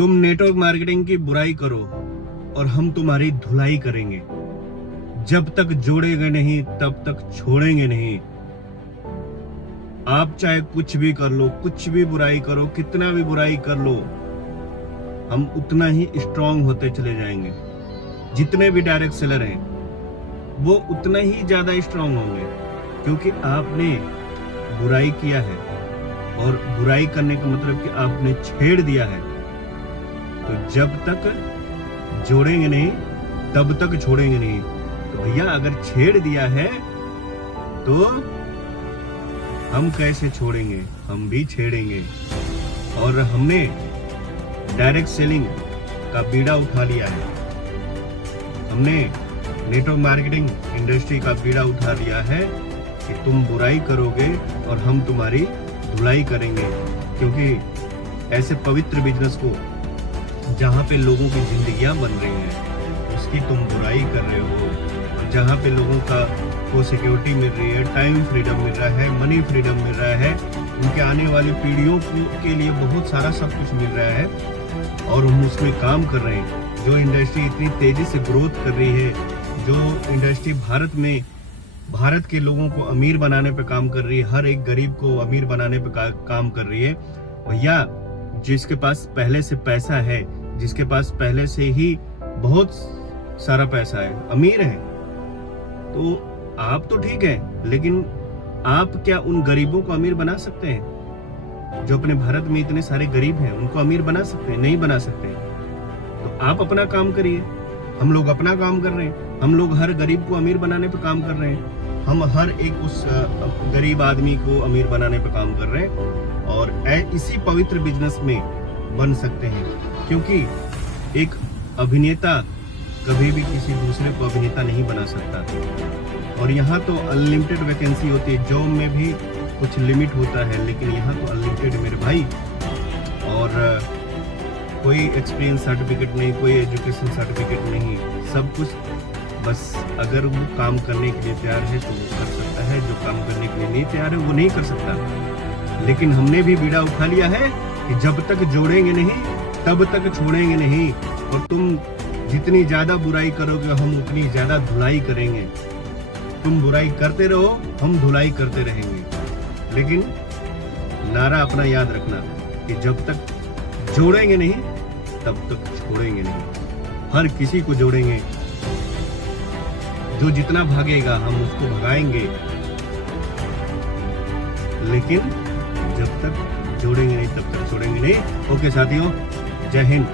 तुम network marketing की बुराई करो और हम तुम्हारी धुलाई करेंगे। जब तक जोड़ेंगे नहीं तब तक छोड़ेंगे नहीं। आप चाहे कुछ भी कर लो, कुछ भी बुराई करो, कितना भी बुराई कर लो, हम उतना ही स्ट्रांग होते चले जाएंगे। जितने भी डायरेक्ट सेलर हैं वो उतना ही ज्यादा स्ट्रांग होंगे, क्योंकि आपने बुराई किया है। और बुराई करने का मतलब कि आपने छेड़ दिया है। तो जब तक जोड़ेंगे नहीं तब तक छोड़ेंगे नहीं। तो भैया अगर छेड़ दिया है तो हम कैसे छोड़ेंगे, हम भी छेड़ेंगे। और हमने डायरेक्ट सेलिंग का बीड़ा उठा लिया है, हमने नेटवर्क मार्केटिंग इंडस्ट्री का बीड़ा उठा लिया है कि तुम बुराई करोगे और हम तुम्हारी धुलाई करेंगे। क्योंकि ऐसे पवित्र बिजनेस को, जहाँ पे लोगों की जिंदगियां बन रही हैं, उसकी तुम बुराई कर रहे हो। जहाँ पे लोगों को सिक्योरिटी मिल रही है, टाइम फ्रीडम मिल रहा है, मनी फ्रीडम मिल रहा है, उनके आने वाली पीढ़ियों के लिए बहुत सारा सब कुछ मिल रहा है, और हम उसमें काम कर रहे हैं। जो इंडस्ट्री इतनी तेजी से ग्रोथ कर रही है, जो इंडस्ट्री भारत के लोगों को अमीर बनाने पे काम कर रही है, हर एक गरीब को अमीर बनाने पे काम कर रही है। भैया जिसके पास पहले से पैसा है, जिसके पास पहले से ही बहुत सारा पैसा है, अमीर है, तो आप तो ठीक है, लेकिन आप क्या उन गरीबों को अमीर बना सकते हैं? जो अपने भारत में इतने सारे गरीब हैं, उनको अमीर बना सकते हैं? नहीं बना सकते। तो आप अपना काम करिए, हम लोग अपना काम कर रहे हैं। हम लोग हर गरीब को अमीर बनाने पे काम कर रहे हैं। हम हर एक उस गरीब आदमी को अमीर बनाने पे काम कर रहे हैं, और इसी पवित्र बिजनेस में बन सकते हैं। क्योंकि एक अभिनेता कभी भी किसी दूसरे को अभिनेता नहीं बना सकता। और यहाँ तो अनलिमिटेड वैकेंसी होती है, जॉब में भी कुछ लिमिट होता है, लेकिन यहाँ तो अनलिमिटेड मेरे भाई। और कोई एक्सपीरियंस सर्टिफिकेट नहीं, कोई एजुकेशन सर्टिफिकेट नहीं, सब कुछ बस अगर वो काम करने के लिए तैयार है तो वो कर सकता है, जो काम करने के लिए नहीं तैयार है वो नहीं कर सकता। लेकिन हमने भी बीड़ा उठा लिया है कि जब तक जोड़ेंगे नहीं तब तक छोड़ेंगे नहीं। और तुम जितनी ज्यादा बुराई करोगे हम उतनी ज्यादा धुलाई करेंगे। तुम बुराई करते रहो, हम धुलाई करते रहेंगे। लेकिन नारा अपना याद रखना कि जब तक जोड़ेंगे नहीं तब तक छोड़ेंगे नहीं। हर किसी को जोड़ेंगे, जो जितना भागेगा हम उसको भगाएंगे, लेकिन जब तक जोड़ेंगे नहीं तब तक छोड़ेंगे नहीं। ओके साथियों, जय हिंद।